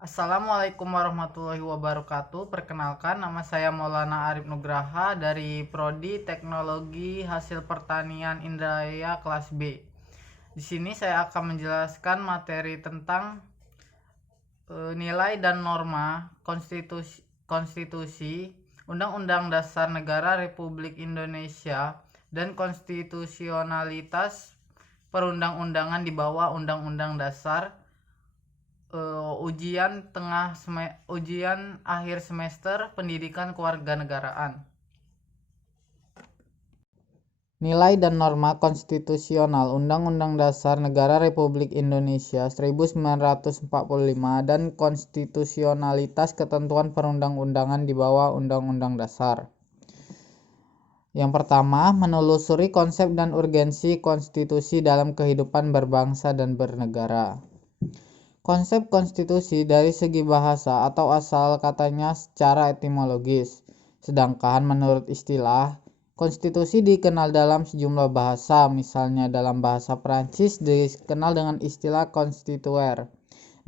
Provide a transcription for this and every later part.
Assalamualaikum warahmatullahi wabarakatuh. Perkenalkan, nama saya Maulana Arif Nugraha dari Prodi Teknologi Hasil Pertanian Indraya kelas B. Di sini saya akan menjelaskan materi tentang nilai dan norma konstitusi, Undang-Undang Dasar Negara Republik Indonesia, dan konstitusionalitas perundang-undangan di bawah Undang-Undang Dasar. Ujian akhir semester pendidikan kewarganegaraan. Nilai dan norma konstitusional Undang-Undang Dasar Negara Republik Indonesia 1945 dan konstitusionalitas ketentuan perundang-undangan di bawah Undang-Undang Dasar. Yang pertama, menelusuri konsep dan urgensi konstitusi dalam kehidupan berbangsa dan bernegara. Konsep konstitusi dari segi bahasa atau asal katanya secara etimologis, sedangkan menurut istilah, konstitusi dikenal dalam sejumlah bahasa, misalnya dalam bahasa Prancis dikenal dengan istilah constituer,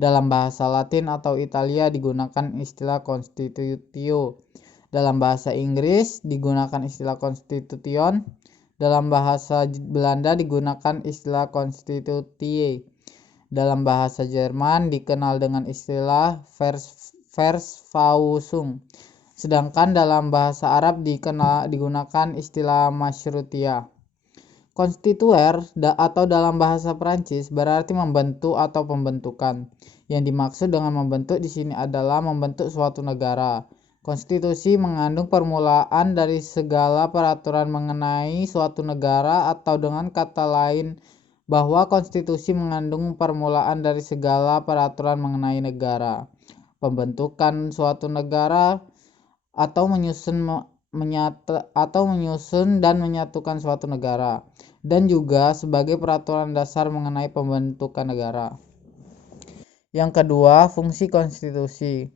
dalam bahasa Latin atau Italia digunakan istilah constitutio, dalam bahasa Inggris digunakan istilah constitution, dalam bahasa Belanda digunakan istilah constitutie. Dalam bahasa Jerman dikenal dengan istilah Verfassung, sedangkan dalam bahasa Arab digunakan istilah Masyrutia. Konstituer atau dalam bahasa Prancis berarti membentuk atau pembentukan. Yang dimaksud dengan membentuk di sini adalah membentuk suatu negara. Konstitusi mengandung permulaan dari segala peraturan mengenai suatu negara, atau dengan kata lain bahwa konstitusi mengandung permulaan dari segala peraturan mengenai negara, pembentukan suatu negara, atau menyusun dan menyatukan suatu negara, dan juga sebagai peraturan dasar mengenai pembentukan negara. Yang kedua, fungsi konstitusi.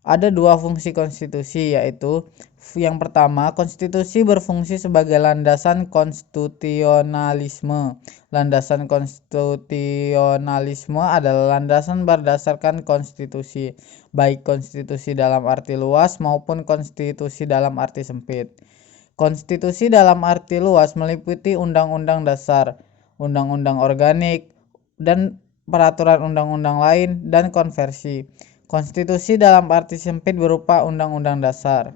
Ada dua fungsi konstitusi, yaitu yang pertama, konstitusi berfungsi sebagai landasan konstitusionalisme. Landasan konstitusionalisme adalah landasan berdasarkan konstitusi, baik konstitusi dalam arti luas maupun konstitusi dalam arti sempit. Konstitusi dalam arti luas meliputi undang-undang dasar, undang-undang organik, dan peraturan undang-undang lain, dan konversi. Konstitusi dalam arti sempit berupa undang-undang dasar.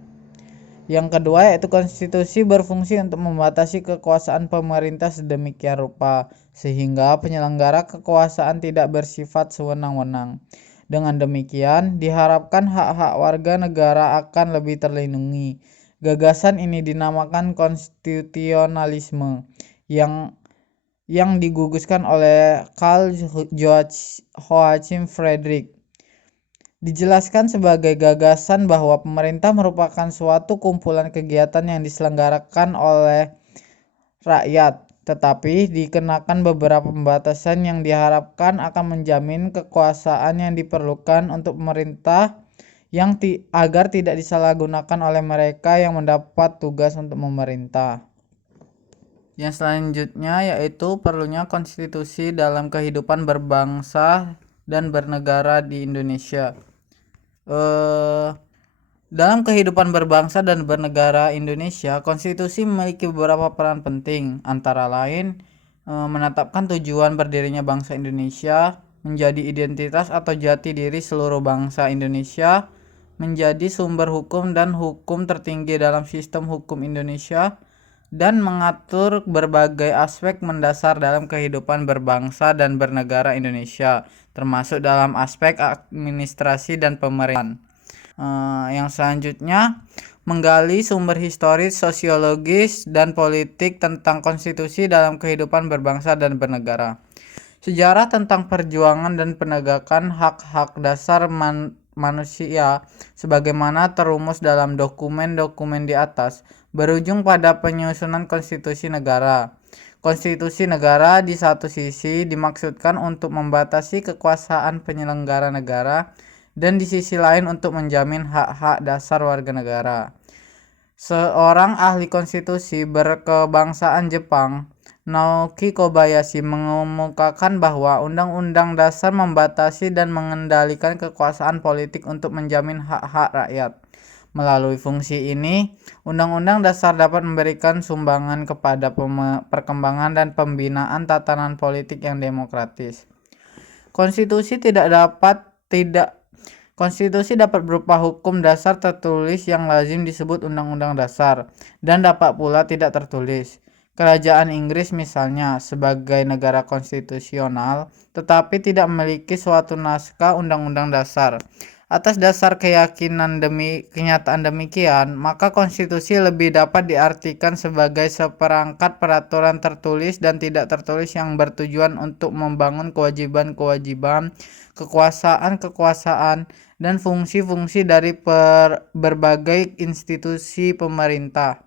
Yang kedua, yaitu konstitusi berfungsi untuk membatasi kekuasaan pemerintah sedemikian rupa sehingga penyelenggara kekuasaan tidak bersifat sewenang-wenang. Dengan demikian, diharapkan hak-hak warga negara akan lebih terlindungi. Gagasan ini dinamakan konstitusionalisme yang diguguskan oleh Carl Joachim Friedrich. Dijelaskan sebagai gagasan bahwa pemerintah merupakan suatu kumpulan kegiatan yang diselenggarakan oleh rakyat, tetapi dikenakan beberapa pembatasan yang diharapkan akan menjamin kekuasaan yang diperlukan untuk pemerintah agar tidak disalahgunakan oleh mereka yang mendapat tugas untuk memerintah. Yang selanjutnya yaitu perlunya konstitusi dalam kehidupan berbangsa dan bernegara di Indonesia. Dalam kehidupan berbangsa dan bernegara Indonesia, konstitusi memiliki beberapa peran penting, antara lain menetapkan tujuan berdirinya bangsa Indonesia, menjadi identitas atau jati diri seluruh bangsa Indonesia, menjadi sumber hukum dan hukum tertinggi dalam sistem hukum Indonesia, dan mengatur berbagai aspek mendasar dalam kehidupan berbangsa dan bernegara Indonesia, termasuk dalam aspek administrasi dan pemerintahan. Yang selanjutnya, menggali sumber historis, sosiologis, dan politik tentang konstitusi dalam kehidupan berbangsa dan bernegara. Sejarah tentang perjuangan dan penegakan hak-hak dasar manusia sebagaimana terumus dalam dokumen-dokumen di atas berujung pada penyusunan konstitusi negara. Konstitusi negara di satu sisi dimaksudkan untuk membatasi kekuasaan penyelenggara negara, dan di sisi lain untuk menjamin hak-hak dasar warga negara. Seorang ahli konstitusi berkebangsaan Jepang Naoki Kobayashi mengemukakan bahwa Undang-Undang Dasar membatasi dan mengendalikan kekuasaan politik untuk menjamin hak-hak rakyat. Melalui fungsi ini, Undang-Undang Dasar dapat memberikan sumbangan kepada perkembangan dan pembinaan tatanan politik yang demokratis. Konstitusi dapat berupa hukum dasar tertulis yang lazim disebut Undang-Undang Dasar, dan dapat pula tidak tertulis. Kerajaan Inggris misalnya, sebagai negara konstitusional, tetapi tidak memiliki suatu naskah Undang-Undang Dasar. Atas dasar kenyataan demikian, maka konstitusi lebih dapat diartikan sebagai seperangkat peraturan tertulis dan tidak tertulis yang bertujuan untuk membangun kewajiban-kewajiban, kekuasaan-kekuasaan, dan fungsi-fungsi dari berbagai institusi pemerintah,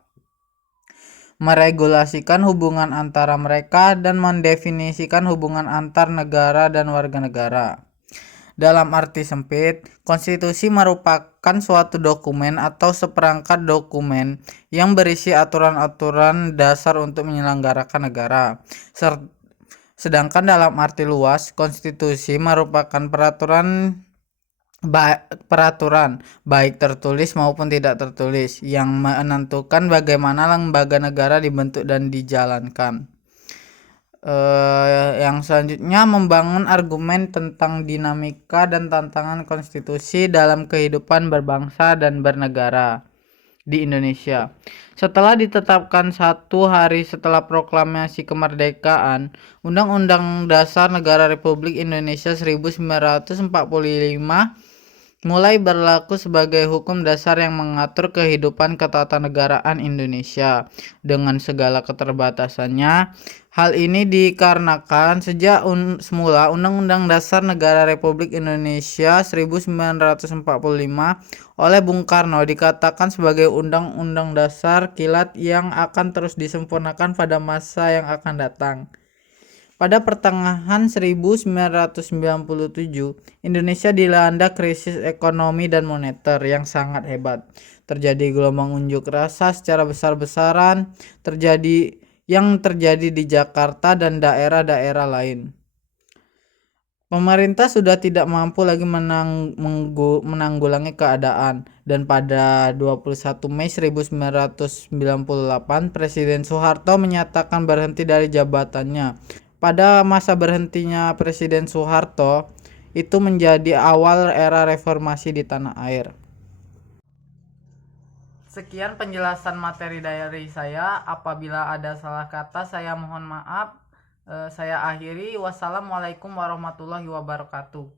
meregulasikan hubungan antara mereka, dan mendefinisikan hubungan antar negara dan warga negara. Dalam arti sempit, konstitusi merupakan suatu dokumen atau seperangkat dokumen yang berisi aturan-aturan dasar untuk menyelenggarakan negara. Sedangkan dalam arti luas, konstitusi merupakan peraturan baik tertulis maupun tidak tertulis yang menentukan bagaimana lembaga negara dibentuk dan dijalankan. Yang selanjutnya, membangun argumen tentang dinamika dan tantangan konstitusi dalam kehidupan berbangsa dan bernegara di Indonesia. Setelah ditetapkan 1 hari setelah proklamasi kemerdekaan, Undang-Undang Dasar Negara Republik Indonesia 1945 mulai berlaku sebagai hukum dasar yang mengatur kehidupan ketatanegaraan Indonesia dengan segala keterbatasannya. Hal ini dikarenakan sejak semula Undang-Undang Dasar Negara Republik Indonesia 1945 oleh Bung Karno dikatakan sebagai Undang-Undang Dasar kilat yang akan terus disempurnakan pada masa yang akan datang. Pada pertengahan 1997, Indonesia dilanda krisis ekonomi dan moneter yang sangat hebat. Terjadi gelombang unjuk rasa secara besar-besaran yang terjadi di Jakarta dan daerah-daerah lain. Pemerintah sudah tidak mampu lagi menanggulangi keadaan, dan pada 21 Mei 1998 Presiden Soeharto menyatakan berhenti dari jabatannya. Pada masa berhentinya Presiden Soeharto, itu menjadi awal era reformasi di tanah air. Sekian penjelasan materi dari saya. Apabila ada salah kata, saya mohon maaf. Saya akhiri. Wassalamualaikum warahmatullahi wabarakatuh.